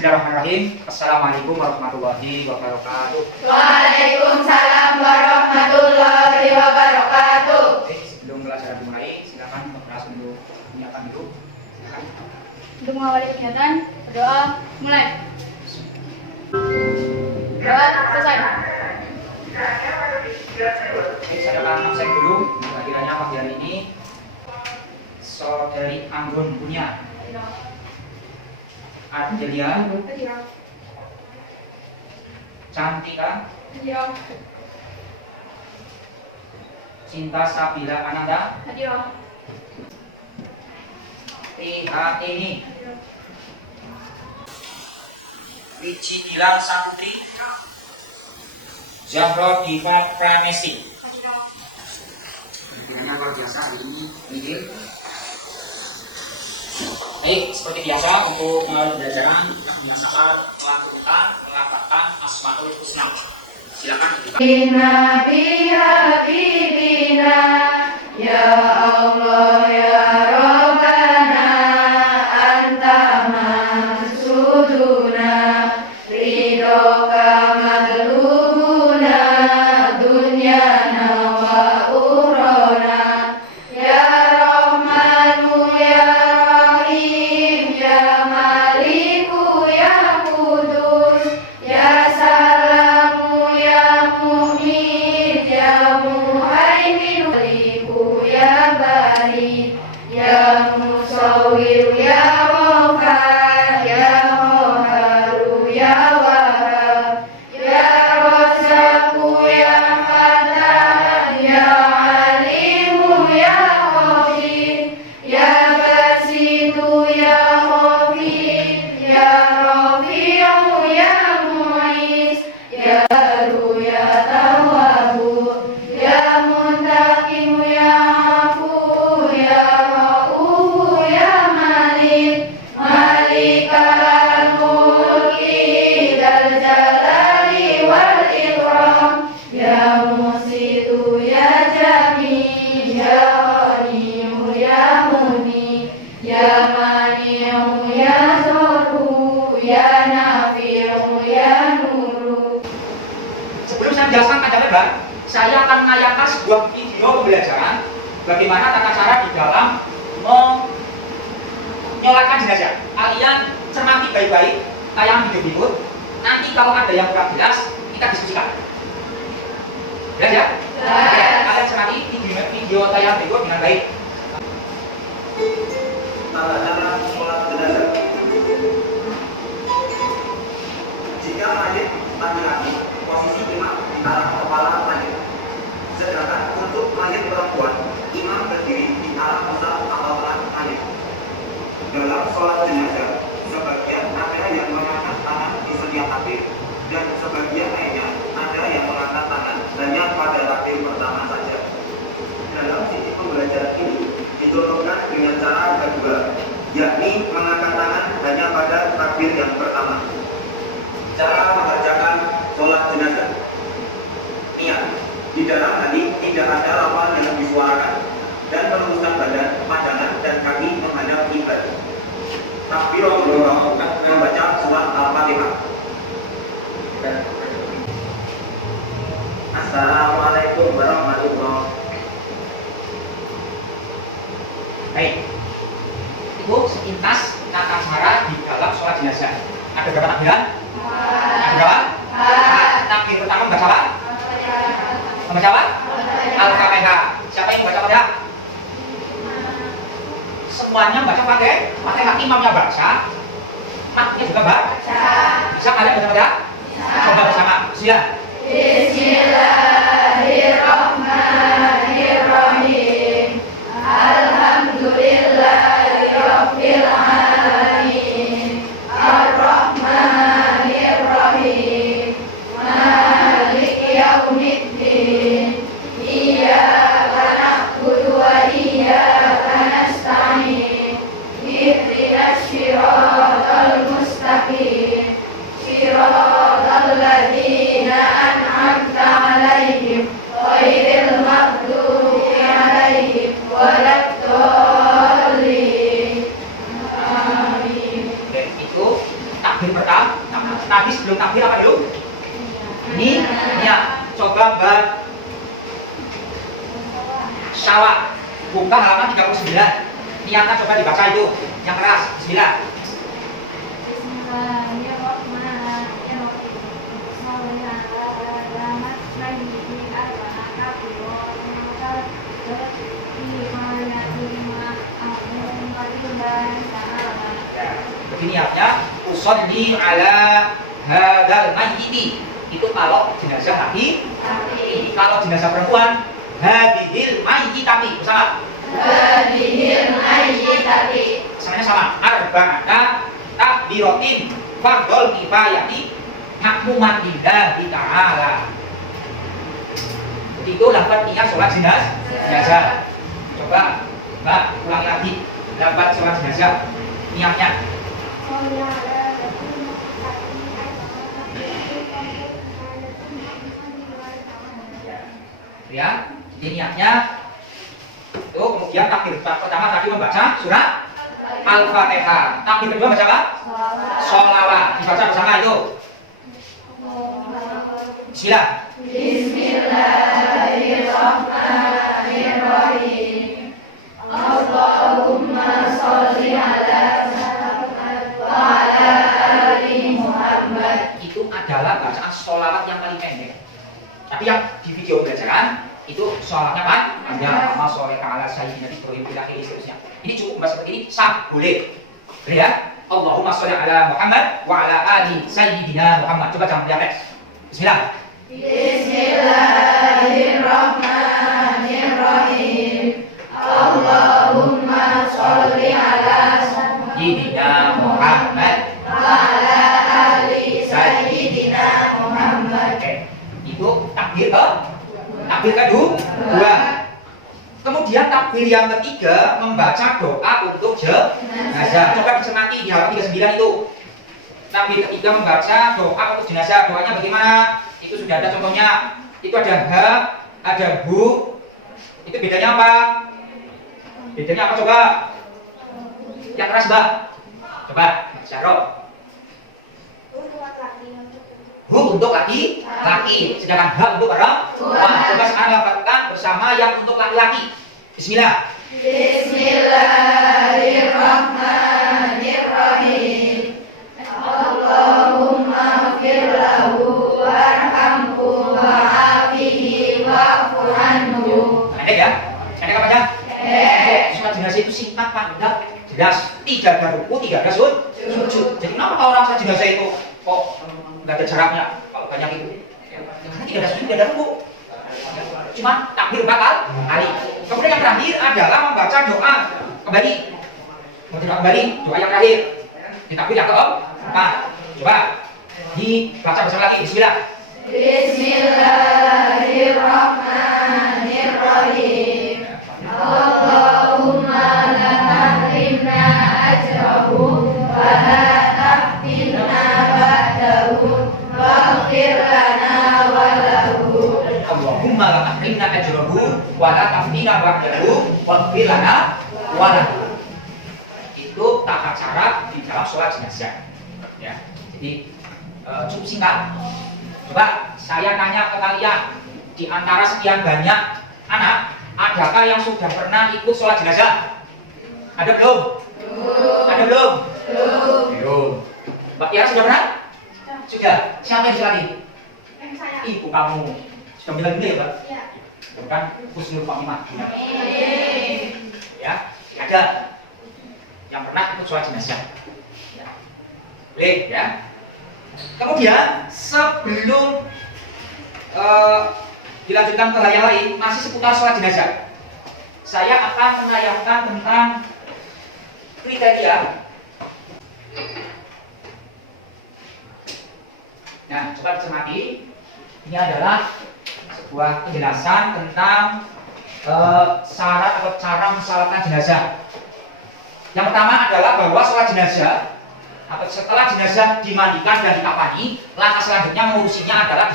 Bismillahirrahmanirrahim. Assalamualaikum warahmatullahi wabarakatuh. Waalaikumsalam warahmatullahi wabarakatuh. Oke, sebelum pelajaran dimulai, silakan kelas untuk menyiapkan dulu. Silakan. Untuk mengawali kegiatan, berdoa mulai. Doa selesai. Oke, saya akan absen dulu. Kiranya pagi hari ini saudari Anggun Punya, Ardelia, Cantika, Cinta Sabila Ananda, Tia ini, Wiji Gilang Saputri, Zahro Diva Pramesti. Kiranya luar biasa hari ini meeting. Baik, seperti biasa untuk pembelajaran kita membiasakan melakukan melafalkan Asmaul Husna. Silakan dibuka. Nabi Habibina, ya Allah ya Rabbana, anta maksuduna, ridhoka madlubuna, dunyana wa urona, ya Rahmanu ya Rahim, ya Maliku ya Kudus, ya Salamu ya Mu'min, ya Muhaimin, Maliku ya Bari, ya Musawwir ya Ghafar, ya Qaharu ya Wahhab, ya Razzaqu ya Fattah, ya Alimu ya Khabir, ya Basitu ya Khafif, ya Rafi'u ya Mu'is, ya Baru ya Tawwabu, ya Muntaqimu ya Afu, ya Ra'ufu ya Malik, Malikal Mulki dal Jalali wal Ikram, ya Musitu ya Jamil, ya Ghaniyu ya Muni, ya Mani'u ya Zuru, ya Nafi'u ya Nuru. Sebelum saya menjelaskan panjang lebar, saya akan menayangkan sebuah video pembelajaran bagaimana tata cara di dalam menyolatkan jenazah. Kalian cermati baik-baik tayangan video berikut. Nanti kalau ada yang kurang jelas, kita diskusikan. Jelas ya? Oke, kalian cermati video tayangan berikut dengan baik. Tata cara sholat jenazah. Jika mayit laki-laki, posisi imam di arah kepala mayit. Sedangkan untuk mayit perempuan, imam berdiri di arah pusat atau tangan mayit. Dalam sholat jenazah, sebagian ada yang mengangkat tangan di setiap takbir, dan sebagian lainnya ada yang mengangkat tangan hanya pada takbir pertama saja. Dalam sisi pembelajaran ini dicontohkan dengan cara kedua, yakni mengangkat tangan hanya pada takbir yang pertama. Cara mengerjakan sholat jenazah. Niat. Di dalam hati tidak ada lafaz yang disuarakan dan meluruskan badan, pandangan dan kaki menghadap kiblat. Takbiratul membaca surat Al-Fatihah. Assalamualaikum warahmatullahi wabarakatuh. Baik, itu sepintas tata cara di dalam sholat jenazah. Ada berapa takbiran? Ada berapa? Takbir pertama membaca apa? Membaca apa? Al-Fatihah. Siapa yang membaca Fatihah? Semuanya baca Fatihah. Imamnya baca, maknya juga baca. Bisa kalian baca Fatihah? Coba bersama. Siap. Bismillahirrahmanirrahim. Alhamdulillahirabbil alamin. Ar-Rahmanir-Rahim. Maliki yaumiddin. Iyyaka na'budu wa iyyaka nasta'in. Ihdinas shiratal mustaqim. Shiratal ladzina Tadi sebelum takbir apa dulu? Niat. Coba Mbak Syawa buka halaman 39. Niatnya coba dibaca itu yang keras. Bismillah. Begini niatnya usolli ala hadal mayyiti. Itu kalau jenazah laki. Kalau jenazah perempuan hadhil mayyitati. Sama. Hadhil mayyitati. Kesannya sama. Arba'ata takbiratin fardhul kifayati makmuman lillahi ta'ala. Itu lafaz niat sholat jenazah. Coba Mbak ulangi lagi lafaz sholat jenazah niatnya. Ya, jadi niatnya itu kemudian takbir pertama tadi membaca surat Al-Fatihah. Takbir kedua baca apa? Sholawat. Dibaca bersama itu. Bismillah. Bismillahirrahmanirrahim. Allahumma sholli ala wa ala ali Muhammad. Itu adalah bacaan sholawat yang paling pendek. Tapi yang di video belajaran itu sholatnya kan ada nama sholat ala sayyidina Ibrahim ila akhirih seterusnya. Ini cukup bahasa seperti ini sah boleh. Boleh ya? Allahumma sholli ala Muhammad wa ala ali sayyidina Muhammad. Coba jangan lihat teks. Bismillah. Bismillahirrahmanirrahim. Allahumma sholli ala sayyidina Muhammad wa ala ali sayyidina Muhammad. Itu takbir kedua. Kemudian takbir yang ketiga membaca doa untuk jenazah. Coba dicermati di halaman 39 itu. Takbir ketiga membaca doa untuk jenazah. Doanya bagaimana? Itu sudah ada contohnya. Itu ada ha, ada bu. Itu bedanya apa? Bedanya apa coba? Yang keras Mbak. Coba Syarul. Hu untuk laki, sedangkan ha untuk perempuan. Coba sekarang lakukan bersama yang untuk laki-laki. Bismillah. Bismillahirrahmanirrahim. Allahumma firlahu warhamhu wa'afihi wa'fu anhu. Pendek ya? Pendek apa ya? Sholat jenazah itu singkat, padat, jelas. Tidak ada ruku, tidak ada sujud. Jadi kenapa kalau orang sholat jenazah itu kok nggak ada jaraknya kalau banyak itu? Karena tidak ada sujud, tidak ada ruku. Cuma takbir 4 kali. Kemudian yang terakhir adalah membaca doa kembali. Doa yang terakhir. Di takbir yang keempat. Coba dibaca bersama lagi. Bismillah. Bismillahirrahmanirrahim. Allahumma la tahrimna ajrahu wa la taftinna ba'dahu waghfir lana wa lahu. Allahumma la tahrimna ajrahu wa la taftinna ba'dahu waghfir lana wa lahu. Itu tata cara di dalam sholat jenazah. Ya, jadi cukup singkat. Coba saya tanya ke kalian, di antara sekian banyak anak, adakah yang sudah pernah ikut sholat jenazah? Ada belum? Ada belum? Belum. Mbak Tiara sudah pernah? Sudah. Siapa yang sudah nih? Saya. Ibu kamu. Sudah bilang dulu ya, Mbak? Ya. Bukan Husnul Khotimah. Ya, ada yang pernah ikut sholat jenazah. Ya. Boleh ya. Kemudian sebelum dilanjutkan ke hal yang lain, masih seputar sholat jenazah, saya akan menayangkan tentang kriteria. Nah, coba dicermati. Ini adalah sebuah penjelasan tentang syarat atau cara mensalatkan jenazah. Yang pertama adalah bahwa sholat jenazah atau setelah jenazah dimandikan dan dikafani, langkah selanjutnya mengurusinya adalah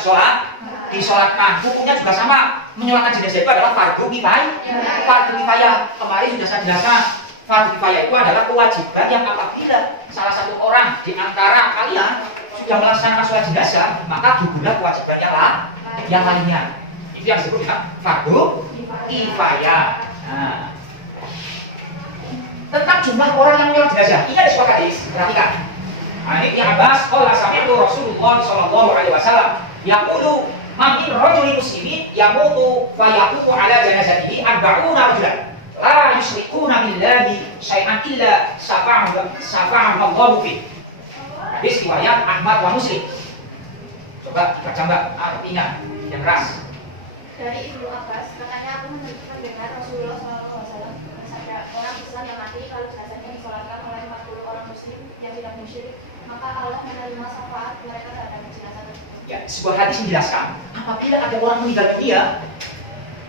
disolatkan. Hukumnya juga sama. Menyolatkan jenazah itu adalah fardu kifayah. Kemarin sudah saya jelaskan. Fardu kifayah itu adalah kewajiban yang apabila salah satu orang di antara kalian sudah melaksanakan sholat jenazah, maka gugurlah kewajiban yang lainnya. Itu yang disebut dengan fardu kifayah. Nah, tentang jumlah orang yang menyolat jenazah, ini ada sebuah hadis, perhatikan. Nah, ini yang Abbas, qala sami'tu Rasulullah sallallahu alaihi wasallam yaqulu ma min rajulin muslimin yamutu fa yaqutu ala janazatihi arba'una rajulan la yusyrikuna billahi syai'an illa syafa'ahu Allahu fi. Hadis riwayat Ahmad wa Muslim. Coba baca Mbak artinya yang keras. Dari Ibnu Abbas, katanya aku mendengar Rasulullah SAW bersabda, orang Islam yang mati kalau jenazahnya disolatkan oleh 40 orang muslim yang tidak musyrik, maka Allah menerima syafaat mereka terhadap jenazah tersebut. Ya, sebuah hadis menjelaskan apabila ada orang meninggal dunia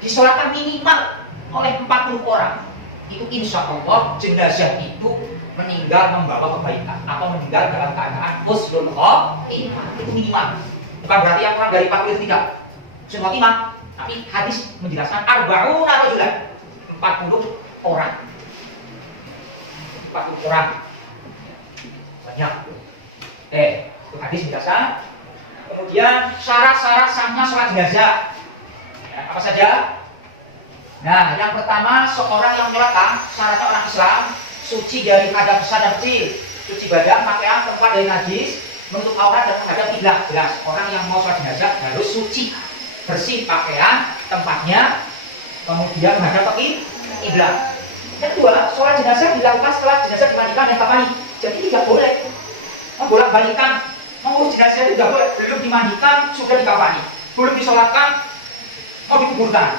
disolatkan minimal oleh 40 orang, itu insya Allah jenazah itu meninggal membawa kebaikan atau meninggal dalam keadaan husnul khotimah. Itu minimal. Bukan berarti yang kurang dari 40 itu tidak husnul khotimah, tapi hadis menjelaskan arba'una rajulan, 40 orang. 40 orang. Banyak. Itu hadis menjelaskan. Kemudian syarat-syarat sahnya sholat jenazah. Ya, apa saja? Nah, yang pertama seorang yang menyolatkan syaratnya orang Islam suci dari hadas besar dan kecil, suci badan, pakaian, tempat dari najis, menutup aurat dan menghadap kiblat. Jelas, orang yang mau sholat jenazah harus suci, bersih pakaian, tempatnya, kemudian menghadap kiblat. Yang kedua, sholat jenazah dilakukan setelah jenazah dimandikan dan dikafani. Jadi tidak boleh membolak-balikan mengurus jenazah itu tidak boleh. Belum dimandikan sudah dikafani, belum disolatkan mau dikuburkan.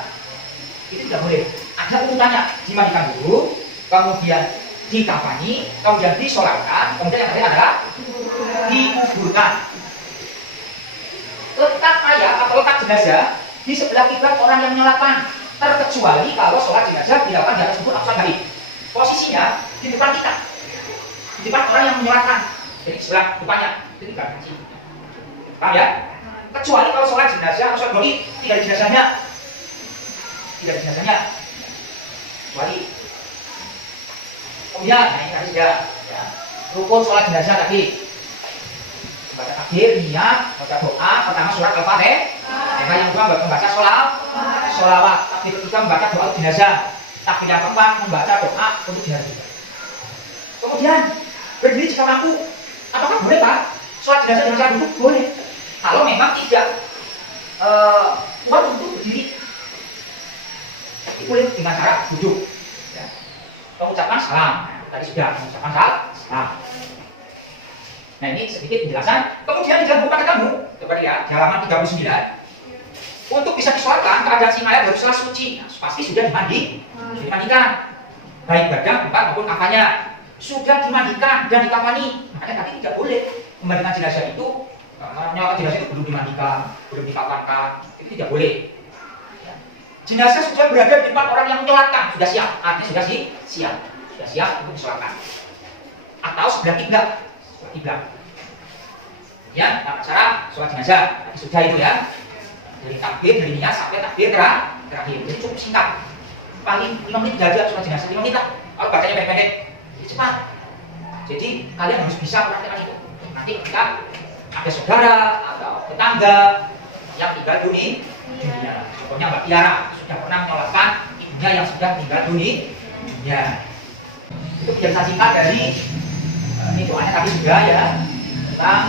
Itu tidak boleh. Ada urutannya, dimandikan dulu, kemudian dikafani, kemudian disolatkan, kemudian yang terakhir adalah dikuburkan. Letak mayat atau letak jenazah di sebelah kiblat orang yang menyolatkan, terkecuali kalau sholat jenazah dilakukan di atas kubur atau gaib. Posisinya di depan kita, di depan orang yang menyolatkan, jadi sebelah depannya itu tidak kecil. Paham ya? Kecuali kalau sholat jenazah atau sholat gaib tidak di jenazahnya. Tidak ada jenazahnya, kecuali. Kemudian, nah ini tadi sudah ya. Rukun sholat jenazah tadi, membaca takbir, niat, membaca doa, pertama surat Al-Fatihah, yang kedua membaca sholawat, takbir ketiga membaca doa jenazah, takbir yang keempat membaca doa untuk jenazah. Kemudian berdiri jika mampu. Apakah boleh Pak? Sholat jenazah dengan cara duduk? Boleh. Kalau memang tidak kuat untuk berdiri. Boleh dengan cara duduk, ya. Mengucapkan salam. Tadi sudah mengucapkan salam. Nah ini sedikit penjelasan. Kemudian di dalam buku kamu, coba lihat di halaman 39. Untuk bisa disolatkan keadaan si mayat haruslah suci. Nah, pasti sudah dimandikan, baik badan, bukan maupun kafannya sudah dimandikan dan dikafani. Makanya tadi tidak boleh memandikan jenazah itu. Karena jenazah itu belum dimandikan, belum dikafankan, itu tidak boleh. Jenazah sudah berada di depan orang yang menyolatkan, sudah siap, artinya sudah siap untuk disolatkan. Atau sebelah kiblat. Ya, cara sholat jenazah tadi sudah itu ya. Dari takbir, dari niat sampai takbir terakhir. Jadi cukup singkat. Paling 5 menit tidak ada sholat jenazah, 5 menit lah. Kalau bacanya pendek-pendek, cepat. Jadi kalian harus bisa melakukan itu. Nanti ketika ada saudara atau tetangga yang tinggal dunia, contohnya Mbak Tiara sudah pernah menyolatkan ibunya yang sudah meninggal dunia. Itu penjelasan singkat dari ini doanya tadi sudah ya tentang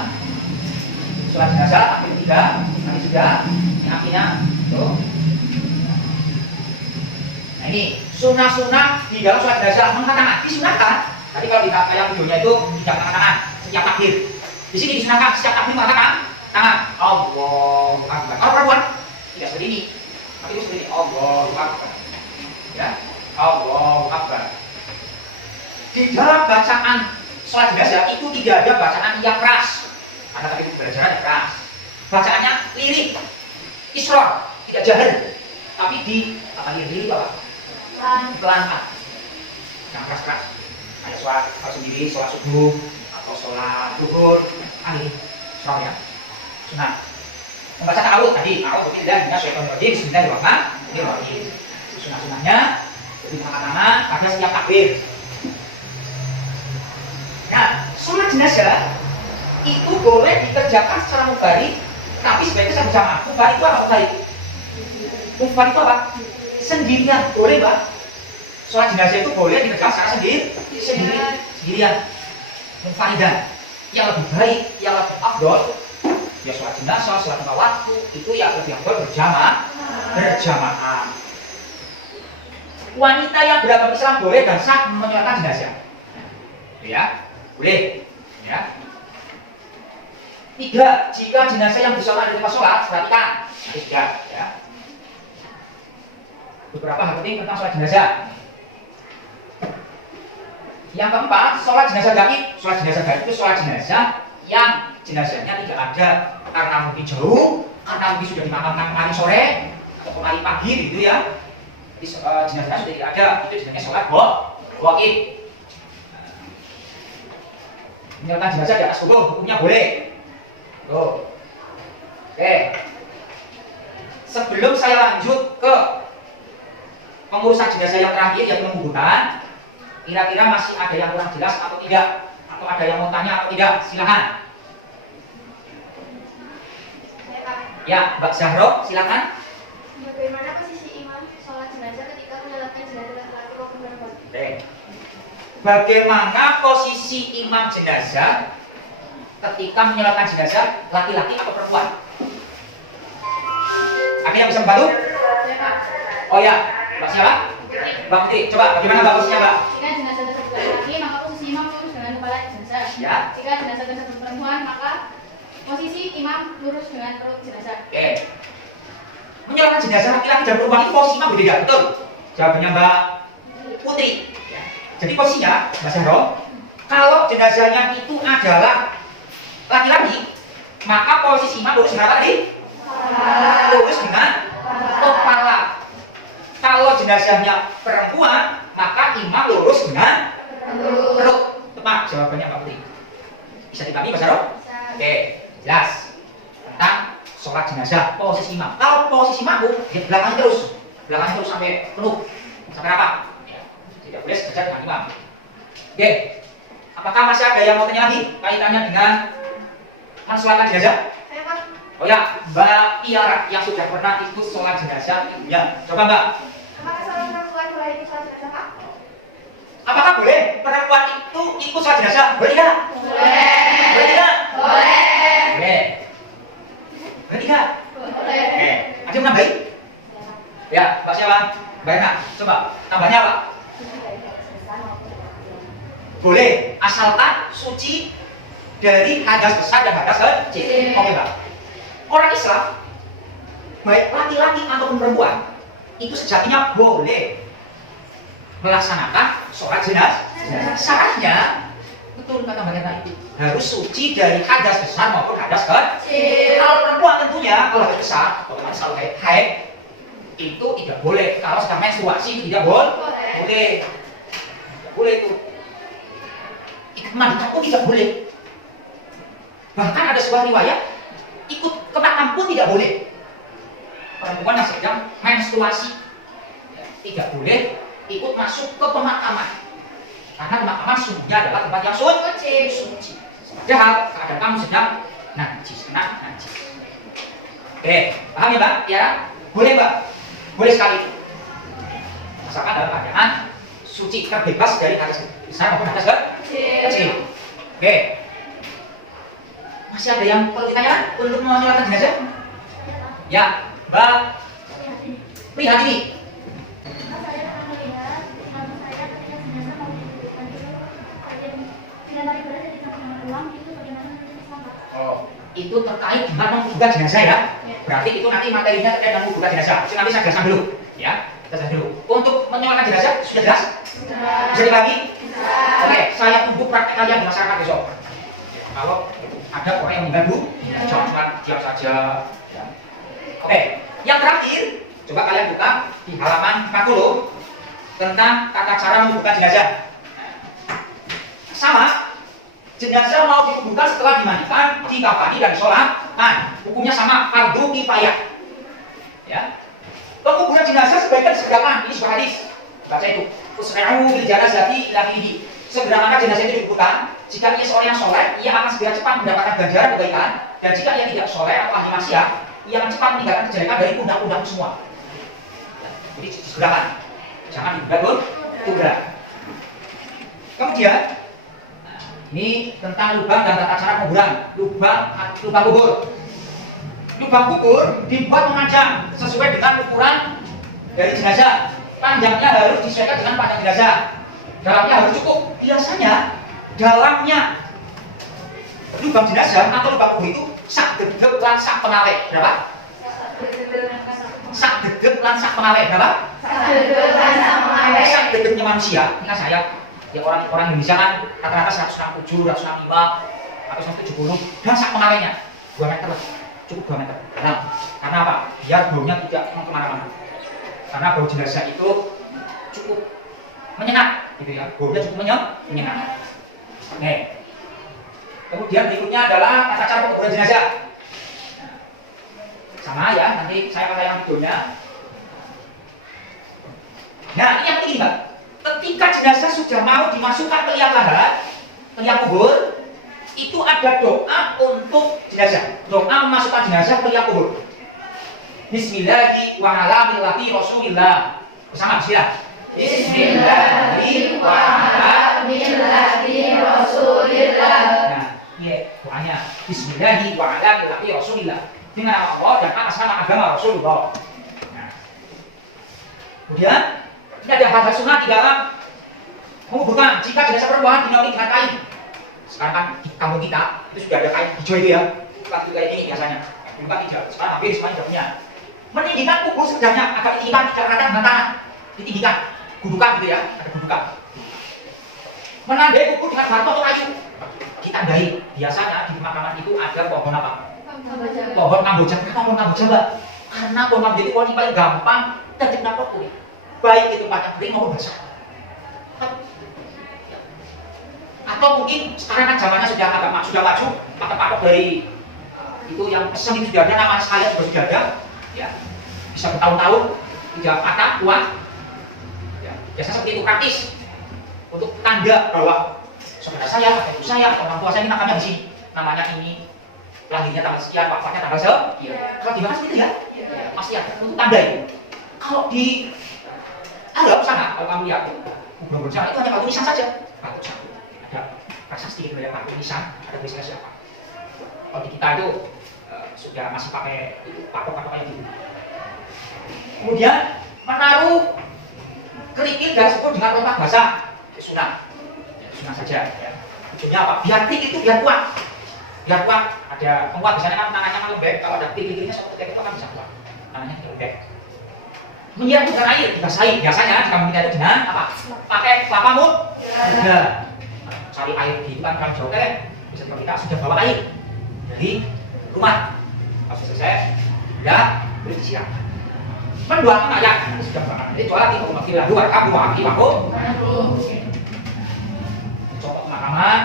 sholat jenazah. Takbir 3 tadi sudah. Ini artinya tuh. Nah ini sunnah-sunnah di dalam sholat jenazah mengangkat tangan disunahkan. Tadi kalau di kayak videonya itu tidak mengangkat tangan setiap takbir. Di sini disunahkan setiap takbir mengangkat tangan. Allahu Akbar. Kalau perempuan tidak seperti ini, tapi itu seperti ini. Allahu Akbar. Ya, Allahu Akbar. Di dalam bacaan sholat jenazah itu tidak ada bacaan yang keras, karena tadi belajarannya keras. Bacaannya lirik, israr, tidak jahar, tapi di apa lirik apa? Pelan-pelan. Yang keras-keras. Ada sholat kalau sendiri, sholat subuh atau sholat zuhur, ini israr ya. Sunnah. Membaca ta'awudz tadi, a'udzubillahi minasyaitonir rajim, bismillahirrahmanirrahim. Sunnah-sunnahnya jadi mengangkat tangan pada setiap takbir. Nah, sholat jenazah itu boleh dikerjakan secara munfarid, tapi sebaiknya secara berjamaah. Munfarid itu apa munfarid? Munfarid itu apa? Sendirian, boleh Mbak. Sholat jenazah itu boleh dikerjakan secara sendirian. Munfaridan. Yang lebih baik, yang lebih afdol, ya sholat jenazah, sholat lima waktu itu yang lebih afdol berjamaah. Wanita yang beragama Islam boleh dan sah menyolatkan jenazah. Ya, boleh. Ya. 3. Jika jenazah yang disolatkan di tempat sholat, perhatikan. Nanti sudah, ya. Beberapa hal penting tentang sholat jenazah. Yang keempat, sholat jenazah gaib. Sholat jenazah gaib itu sholat jenazah yang jenazahnya tidak ada karena mungkin jauh, karena mungkin sudah dimakamkan kemarin sore atau kemarin pagi, gitu ya. Jadi jenazahnya sudah tidak ada, itu jenazahnya sholat gaib. Menyalakan jenazah di atas kubur, hukumnya boleh. Tuh. Oke. Sebelum saya lanjut ke pengurusan jenazah yang terakhir yaitu menguburkan, kira-kira masih ada yang kurang jelas atau tidak? Atau ada yang mau tanya atau tidak? Silakan. Ya, Mbak Zahro, silakan. Bagaimana posisi imam sholat jenazah ketika menyolatkan jenazah laki-laki maupun perempuan? Oke. Bagaimana posisi imam jenazah ketika menyolatkan jenazah laki-laki atau perempuan? Ada yang bisa membantu? Oh ya, Mbak siapa? Mbak Putri, coba bagaimana Mbak posisinya Mbak? Jika jenazah tersebut laki-laki, maka posisi imam lurus dengan kepala jenazah. Ya. Jika jenazah tersebut perempuan, maka posisi imam lurus dengan perut jenazah. Oke. Menyolatkan jenazah laki-laki dan perempuan itu posisi imam berbeda, betul? Jawabannya Mbak Putri. Ya. Jadi posisinya, Mbak Zahro, kalau jenazahnya itu adalah laki-laki, maka posisi imam lurus dengan apa tadi? Lurus dengan kepala. Kalau jenazahnya perempuan, maka imam lurus dengan perut. Tepat jawabannya Mbak Putri. Bisa dipahami Mbak Zahro? Oke, jelas tentang sholat jenazah posisi imam. Kalau posisi makmum, ya belakangnya terus sampai penuh, sampai apa? Ya, tidak boleh sejajar dengan imam. Oke, apakah masih ada yang mau tanya lagi kaitannya dengan sholat jenazah? Saya Pak. Oh ya, Mbak Tiara yang sudah pernah ikut sholat jenazah ibunya. Coba Mbak. Apakah seorang perempuan boleh ikut sholat jenazah Pak? Apakah boleh perempuan itu ikut sholat jenazah? Boleh tidak? Boleh tidak? Boleh. Boleh tidak? Oke. Ada yang nambahin? Ya, Mbak siapa? Mbak Ena. Coba tambahnya apa? Boleh, asalkan suci dari hadas besar dan hadas kecil. Oke Mbak. Orang Islam, baik laki-laki ataupun perempuan, itu sejatinya boleh melaksanakan sholat jenazah. Syaratnya, betul kata Mbak Rena itu, harus suci dari hadas besar maupun hadas kecil. Kalau perempuan tentunya, kalau hadas besar, otomatis kalau haid, itu tidak boleh. Kalau sedang menstruasi tidak boleh. Tidak boleh itu. Ikut mandi pun tidak boleh. Bahkan ada sebuah riwayat, ikut ke makam pun tidak boleh. Perempuan yang sedang menstruasi tidak boleh ikut masuk ke pemakaman, karena pemakaman sungguhnya adalah tempat yang suci. Padahal keadaan kamu sedang najis. Oke, paham ya Mbak? Ya, boleh Mbak, boleh sekali. Asalkan dalam keadaan suci, terbebas dari hadas besar maupun hadas kecil. Oke. Masih ada yang perlu ditanyakan untuk menyolatkan jenazah? Ya, Mbak Prihatini. Saya pernah melihat ibu saya ketika jenazah mau dikuburkan itu tidak tarik berat dari kantong uang itu bagaimana menurut Islam Pak? Oh, itu terkait dengan menguburkan jenazah ya? Berarti itu nanti materinya terkait dengan menguburkan jenazah. Itu nanti saya jelaskan dulu, ya. Kita jelaskan dulu. Untuk menyolatkan jenazah sudah jelas? Bisa dibagi? Oke, saya tunggu praktek kalian di masyarakat besok. Kalau ada orang yang mengganggu, jangan diam saja. Ya. Oke, yang terakhir, coba kalian buka di halaman 40 tentang tata cara menguburkan jenazah. Sama, jenazah mau dikuburkan setelah dimandikan, dikafani dan disolatkan. Hukumnya sama, fardu kifayah. Ya. Penguburan jenazah sebaiknya disegerakan. Ini sebuah hadis. Baca itu. Usra'u bil janazati ila fihi. Segera maka jenazah itu dikuburkan. Jika ia seorang yang soleh, ia akan segera cepat mendapatkan ganjaran kebaikan. Dan jika ia tidak soleh atau ahli maksiat, ia akan cepat meninggalkan kejelekan dari pundak-pundak semua. Jadi disegerakan, jangan ditunda. Kemudian, ini tentang lubang dan tata cara penguburan. Lubang kubur. Lubang kubur dibuat memanjang sesuai dengan ukuran dari jenazah. Panjangnya harus disesuaikan dengan panjang jenazah. Dalamnya harus cukup. Biasanya dalamnya lubang jenazah atau lubang kubur itu sak dedek lan sak pengawe. Berapa? Sak dedek lan sak pengawe. Berapa? Sak dedeknya manusia. Ini kan saya, ya orang Indonesia kan rata-rata 167, 165 atau 170 dan sak pengawenya 2 meter lah. Cukup 2 meter. Karena apa? Biar baunya tidak kemana-mana. Karena bau jenazah itu cukup menyengat, gitu ya. Baunya cukup menyengat. Nih. Kemudian berikutnya adalah tata cara penguburan jenazah. Sama ya, nanti saya akan tayang videonya. Nah, ini yang penting Mbak. Ketika jenazah sudah mau dimasukkan ke liang kubur, itu ada doa untuk jenazah. Doa memasukkan jenazah ke liang kubur. Bismillahi wa ala millati Rasulillah. Bersama bismillah. Bismillahi wa ala millati Rasulillah. Nah, iya doanya. Bismillahi wa ala millati Rasulillah. Dengan nama Allah dan atas nama agama Rasulullah. Nah. Kemudian ini ada hal-hal sunnah di dalam menguburkan. Jika jenazah perempuan dinaungi dengan kain. Sekarang kan di kampung kita itu sudah ada kain hijau itu ya. Bukan kayak ini biasanya. Bukan hijau. Sekarang hampir semuanya sudah punya. Meninggikan kubur sebenarnya agak ditinggikan, dikerahkan dengan tanah. Ditinggikan, gudukan gitu ya. Ada gudukan. Menandai kubur dengan batu atau kayu. Ditandai. Biasanya di pemakaman itu ada pohon apa? Pohon kamboja. Kenapa pohon kamboja Mbak? Karena pohon kamboja itu pohon yang paling gampang dan digunakan kulit. Baik itu tempatnya kering maupun basah. Atau mungkin sekarang kan zamannya sudah agak maju, patok dari itu yang pesen itu sudah ada, namanya sekalian juga sudah ada, ya bisa bertahun-tahun tidak patah kuat. Ya, biasanya seperti itu praktis untuk tanda bahwa saudara saya, ibu saya, atau orang tua saya ini makamnya di sini, namanya ini lahirnya tanggal sekian, wafatnya tanggal sekian. Kalau di mana seperti itu ya, pasti ada untuk tanda itu. Kalau di Arab sana, kalau kamu lihat kubur sana itu hanya batu nisan saja, batu satu. Ada prasasti gitu ya, batu nisan, ada tulisannya siapa. Kalau di kita itu sudah masih pakai patok-patok kayak gitu. Kemudian menaruh kerikil dan sepuluh dengan lompat basah, sunah saja. Ya. Tujuannya apa? Biar kerikil itu biar kuat. Ada penguat, biasanya kan tanahnya kan lembek. Kalau ada kerikilnya satu ketika itu kan bisa kuat. Tanahnya lembek. Menyiram dengan air, dibasahi. Biasanya kamu kita itu dengan apa? Pakai kelapa muda. Cari air di depan kan jauh kan? Bisa kita sudah bawa air dari rumah. Pas selesai, ya boleh disiram. Mendoakan ayat sudah banget. Jadi doa lagi mau makin lalu, kamu makin aku. Coba pemakaman,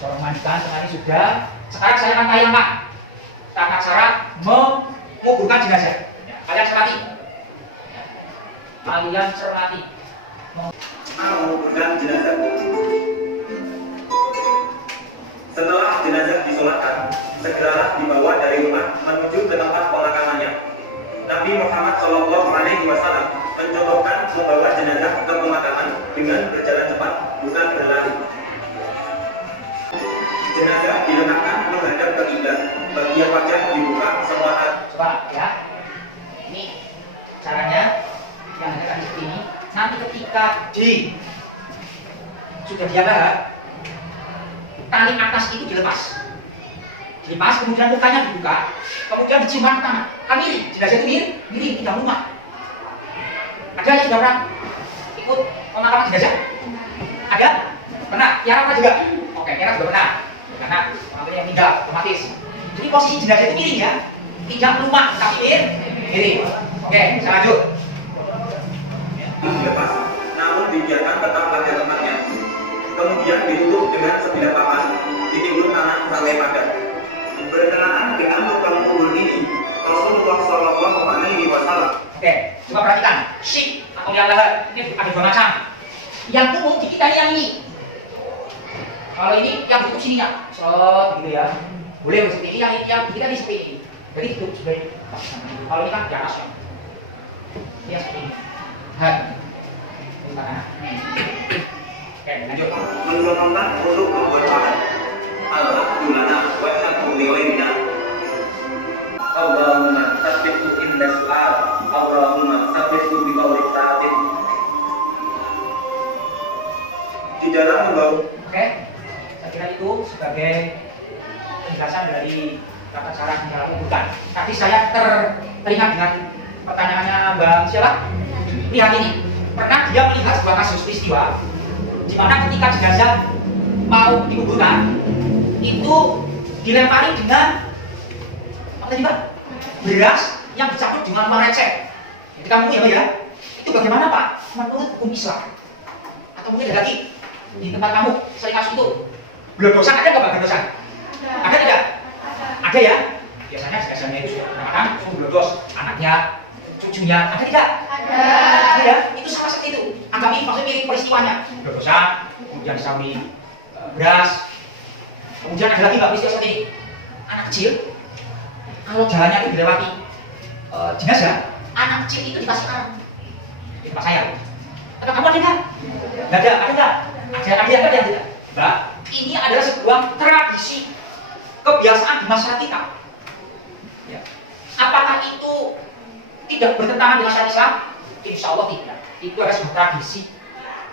cara mandikan sekali sudah. Sekarang saya akan tayangkan tata cara menguburkan jenazah. Kalian cermati. Menguburkan jenazah. Setelah jenazah disolatkan, segeralah dibawa dari rumah menuju ke tempat pemakamannya. Nabi Muhammad SAW mencontohkan membawa jenazah ke pemakaman dengan berjalan cepat, bukan berlari. Jenazah diletakkan menghadap ke kiblat, bagian wajah dibuka semua hal. Coba ya, ini caranya yang ada di sini. Nanti ketika sudah diangkat, tali atas itu dilepas, kemudian mukanya dibuka, kemudian dicium tangan. Kami jenazah itu miring, tidak lumak. Ada yang sudah pernah ikut pemakaman jenazah? Ada? Pernah? Tiara pernah juga? Oke, Tiara juga pernah. Karena orang tuanya meninggal, otomatis. Jadi posisi jenazah itu miring ya, tidak lumak, tapi miring. Oke, saya lanjut. Dilepas, namun dibiarkan tetap pada tempatnya. Kemudian ditutup dengan sebilah papan, ditimbun tanah sampai padat. Berkenaan dengan lubang kubur ini, Rasulullah SAW. Oke, coba perhatikan, syik atau yang lain ini ada dua macam. Yang umum di kita yang ini, Kalau ini yang tutup sininya, gitu ya. Boleh seperti ini, yang kita di seperti ini. Jadi tutup sudah ini. Kalau ini kan di atas ya. Ini yang seperti ini. Oke, lanjut. Mengembangkan produk membuat makan. Gimana? Website lainnya. Allahumma sabbitu inna su'al. Allahumma sabbitu bi qawli ta'atin. Di dalam membawa. Oke, saya kira itu sebagai penjelasan dari tata cara dalam urutan. Tapi saya teringat dengan pertanyaannya Bang siapa? Lihat ini, pernah dia melihat sebuah kasus peristiwa di mana ketika jenazah mau dikuburkan itu dilempari dengan apa tadi Pak? Beras yang dicampur dengan merecet. Jadi kamu ya, itu bagaimana Pak? Menurut hukum Islam? Atau mungkin ada lagi di tempat kamu sering kasus itu blodosan ada nggak Pak blodosan? Ada tidak? Ada ya? Biasanya jenazahnya itu sudah kadang-kadang blodos anaknya, cucunya, ada tidak? Ada ya? Itu salah satu itu. Agami maksudnya mirip peristiwanya. Blodosan, kemudian disambung beras. Kemudian ada lagi nggak peristiwa seperti ini? Anak kecil, kalau jalannya itu dilewati jenazah, anak kecil itu dikasih karam. Di tempat saya. Atau kamu ada nggak? Nggak ada, ada nggak? Ada tidak? Mbak, ini adalah sebuah tradisi kebiasaan di masyarakat kita. Ya. Apakah itu tidak bertentangan dengan syariat Islam? Insya Allah tidak. Itu adalah sebuah tradisi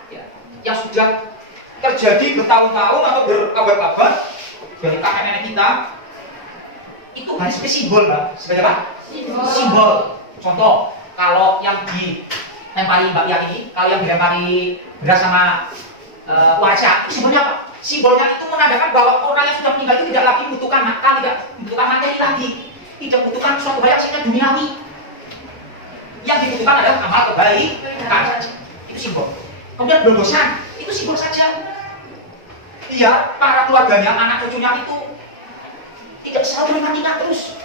ya, yang sudah terjadi bertahun-tahun atau berabad-abad dari kakek nenek kita. Itu hanya sebagai simbol, Mbak. Sebagai apa? Simbol. Contoh, kalau yang dilempari Mbak Yang ini, kalau yang dilempari beras sama wajah, simbolnya apa? Simbolnya itu menandakan bahwa orang yang sudah meninggal itu tidak lagi membutuhkan makan, tidak membutuhkan materi lagi, tidak membutuhkan suatu hal yang sifatnya duniawi. Yang dibutuhkan adalah amal kebaikan. Itu simbol. Kemudian blodosan, itu simbol saja. Iya, para keluarganya, anak cucunya itu tidak selalu mengingat terus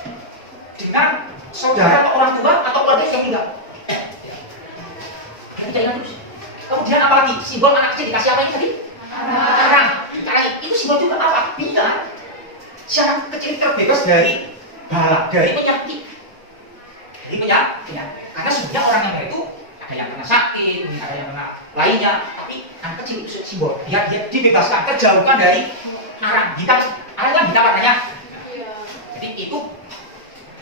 dengan saudara atau orang tua atau keluarga yang meninggal. Tidak ingat terus. Kemudian apalagi simbol anak kecil dikasih apa ini tadi? Karang. Itu simbol juga apa? Bila si anak kecil terbebas dari bala, dari penyakit. Jadi penyakit. Karena sebenarnya orang yang itu ada yang kena sakit, ada yang kena lainnya, tapi anak kecil itu simbol. Dia dibebaskan, terjauhkan dari arang. Arang kan kita warnanya. Jadi itu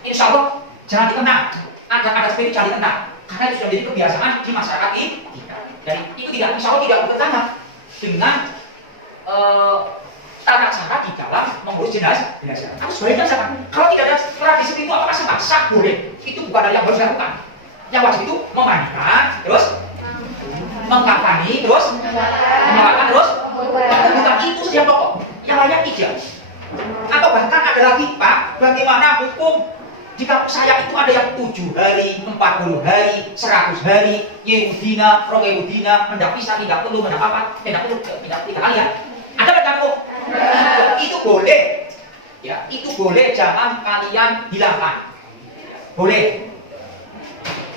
insya Allah jangan dikenal. Ada spiritual dikenal. Karena itu sudah jadi kebiasaan di masyarakat ini. Dan itu tidak, insya Allah tidak bertentangan dengan tata cara di dalam mengurus jenazah. Atau sebaliknya misalkan, kalau tidak ada tradisi itu apakah sah boleh? Itu bukan hal yang harus dilakukan. Yang wajib itu memandikan, terus mengkafani, terus menyalakan, terus bukan itu saja yang pokok. Yang lainnya tidak. Atau bahkan ada lagi Pak, bagaimana hukum di kampus saya itu ada yang 7 hari, 40 hari, 100 hari, Yehudina, Pro Yehudina, mendak bisa, tidak perlu, mendak apa, tidak perlu, tidak kali ya. Ada nggak kamu? Itu boleh, ya, itu boleh, jangan kalian hilangkan. Boleh,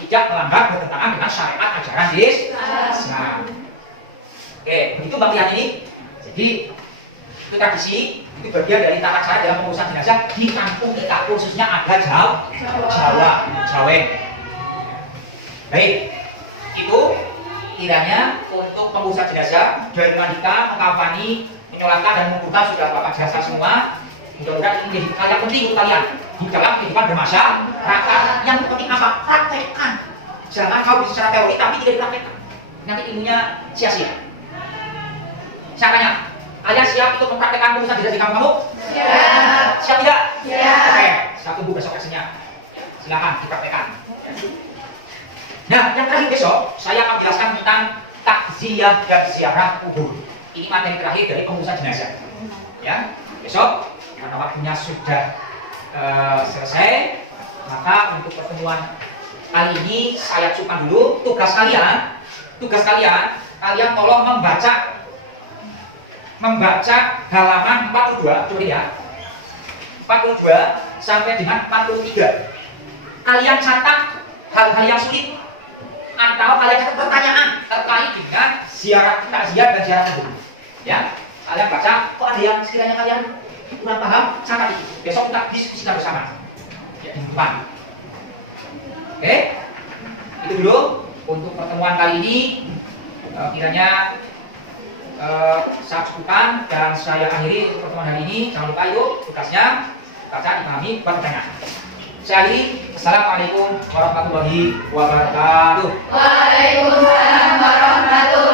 tidak melanggar bertentangan dengan syariat ajaran Islam. Oke, begitu Mbak Tian ini. Jadi itu tradisi, itu bagian dari tata cara dalam pengurusan jenazah di kampung kita, khususnya ada Jawa. Baik, itu kiranya untuk pengurusan jenazah dari mandikan, mengkafani, menyolatkan dan menguburkan sudah Bapak jelaskan semua. Mudah-mudahan ini menjadi hal yang penting untuk kalian di dalam kehidupan bermasyarakat. Yang penting apa? Praktekkan. Jangan kau bisa secara teori tapi tidak dipraktekkan. Nanti ilmunya sia-sia. Saya tanya, kalian siap untuk mempraktekkan pengurusan jenazah di kampung kamu? Siap. Siap tidak? Siap. Oke, saya tunggu besok hasilnya. Silakan dipraktekkan. Nah, yang terakhir besok saya akan jelaskan tentang takziah dan ziarah kubur. Ini materi terakhir dari pengurusan jenazah. Ya, besok karena waktunya sudah selesai, maka untuk pertemuan kali ini saya cukupkan dulu. Tugas kalian, kalian tolong membaca halaman 42, coba ya, 42 sampai dengan 43. Kalian catat hal-hal yang sulit atau kalian catat pertanyaan terkait dengan ziarah takziah dan ziarah kubur. Ya, Kalian baca, kok ada yang sekiranya kalian kurang paham, catat itu. Besok kita diskusikan bersama. Ya, di depan. Oke? Itu dulu untuk pertemuan kali ini. Kiranya saya cukupkan dan saya akhiri untuk pertemuan hari ini. Jangan lupa yuk tugasnya baca, dipahami, buat pertanyaan. Saya akhiri. Assalamualaikum warahmatullahi wabarakatuh. Waalaikumsalam warahmatullahi